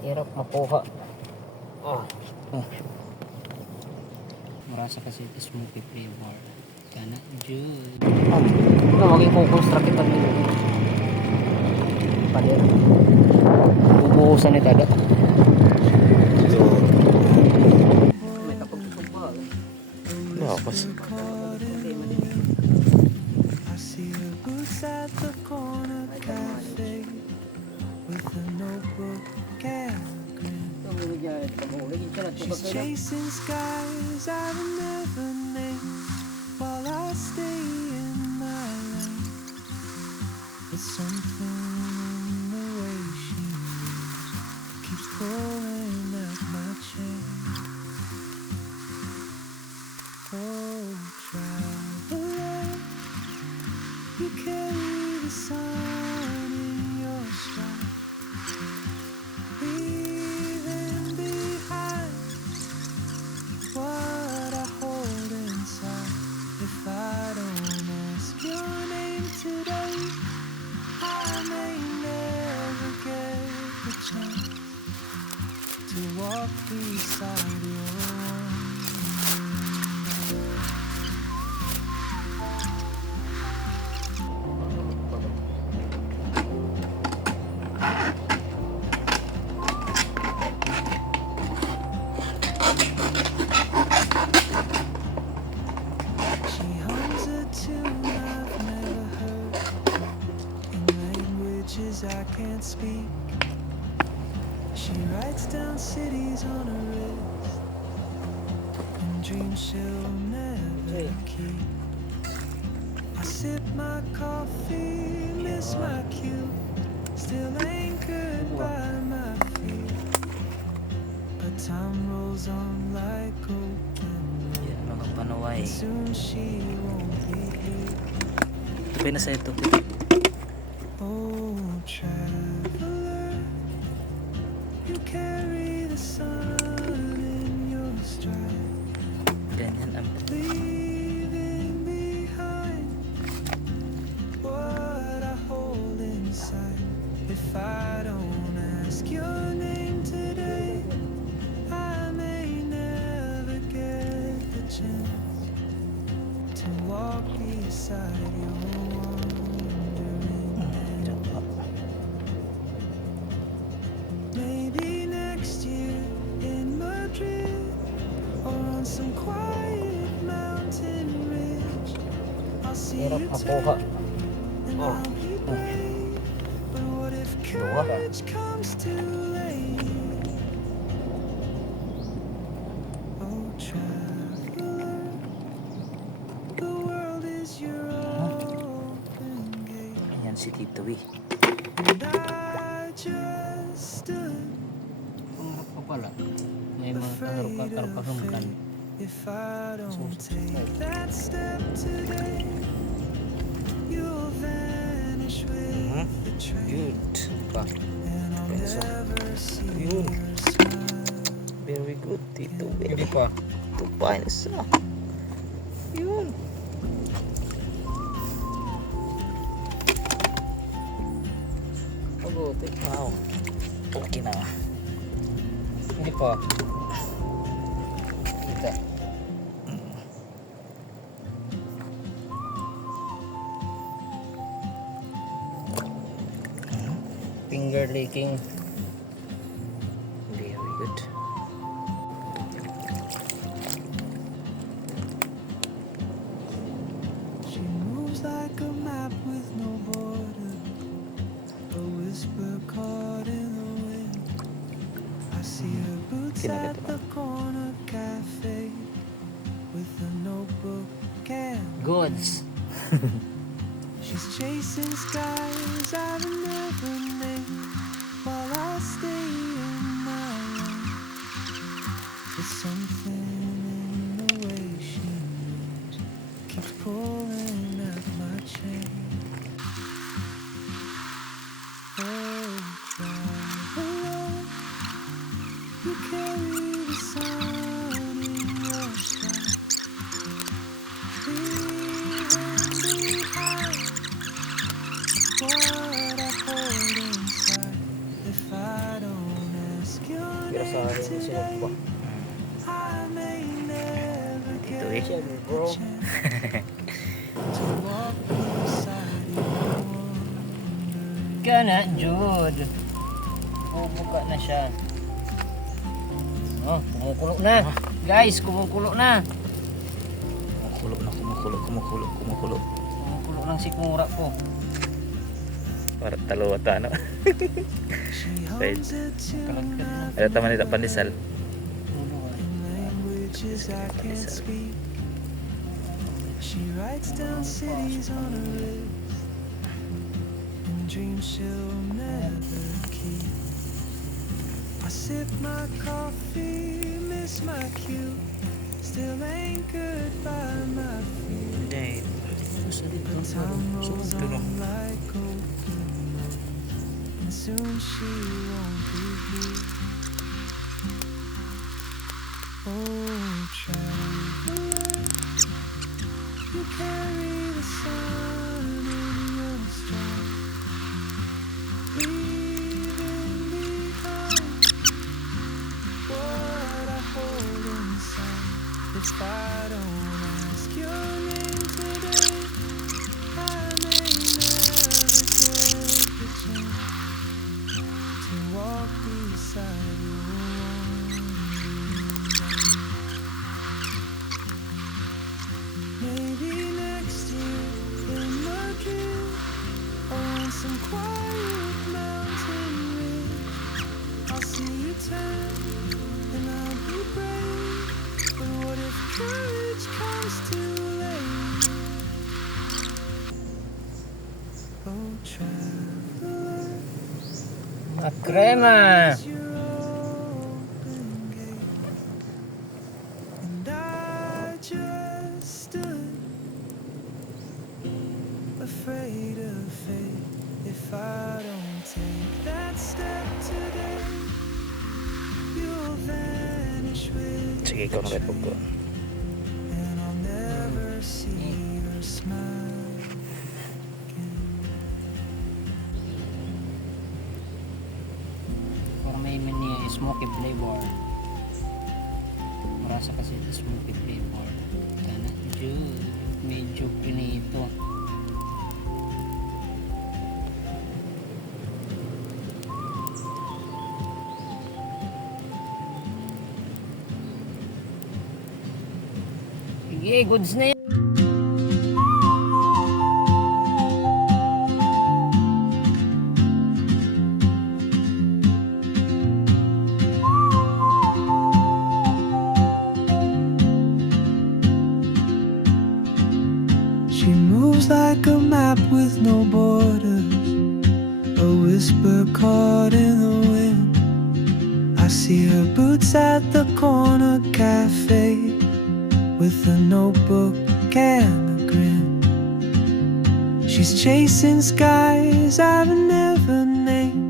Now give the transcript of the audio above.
Hirap makuha. Oh. Marasa kasi ito smoky flavor. Kana juice. Maging kukonstruct ito nito. Pader. Bubuhusan ito agad. May tapos-tapos ba? Lakas. She's chasing skies I've never named while I stay in my lane. It's something in the way she moves keeps pulling at my chain. Oh, traveler, you carry the sun in your stride. Leaving behind what I hold inside. If I don't ask your name today, I may never get the chance to walk beside your I can't speak. She writes down cities on her wrist and dreams she'll never keep. I sip my coffee, miss my cue, still anchored by my feet. But time rolls on like open road, and soon she won't be here. Tapay na sa ito. Oh, traveler, you carry the sun in your stride. Ganyan ang Leaving behind what I hold inside. If I don't ask your name today, I may never get the chance to walk beside your maybe next year in Madrid or on some quiet mountain ridge. I'll see you turn and I'll be brave. But what if courage comes too late? Oh, traveler, the world is your open gate. ayan si Tito eh. And I just stood Pangarap pa pala. May mga karapasunutan. if I don't take that step today, you'll vanish with the train, Good. Pa. and I'll Pensa. never see Yun. your smile. Very good, Tito. Hindi pa. Ito pa isa. Yun. Pagote. Wow. Okay na. Hindi pa. Kita. Finger licking. Very good. She moves like a map with no border, a whisper caught in the wind. I see her boots at the corner cafe with a notebook and Goods. she's chasing skies I've never named while I stay in my lane. There's something in the way she moves keeps pulling at my chain. Oh, traveler, you carry the sun in your stride. Leaving behind what I hold inside. If I don't ask Pero sa akin, sinag ba? I may never Dito get eh. the chance to walk beside you. Kana, Jude. Bubuka na siya. Oh, kumukulo na. Guys, kumukulo na. Kumukulo. Kumukulo ng sikmura ko. Para talo at ano. She Right. hums a tune Kalagkat na. Ada taman nila pandesal. Tulo ay. languages I can't speak. She writes down cities on her wrist and dreams she'll never keep. I sip my coffee, miss my cue, still anchored by my feet. Yay. But time rolls on like open road, and soon she won't be here. Oh, traveler, you carry the sun in your stride, leaving behind what I hold inside. If I don't ask your name today, I may never get the chance to walk beside you. Maybe next year in Madrid, on some quiet mountain ridge, I'll see you turn and I'll be brave. But what if courage comes too late? Oh, traveler, Makrema. is your open gate, and I just stood afraid of fate. If I don't take that step today, you'll vanish with Sige, ikaw na ko. and I'll never see her smile again. For may mani smoky flavor. Marasa kasi smoky flavor. Kana, Jude. Medyo pinito. Sige, goods na yan. She moves like a map with no borders, a whisper caught in the wind. I see her boots at the corner cafe with a notebook and a grin. She's chasing skies I've never named,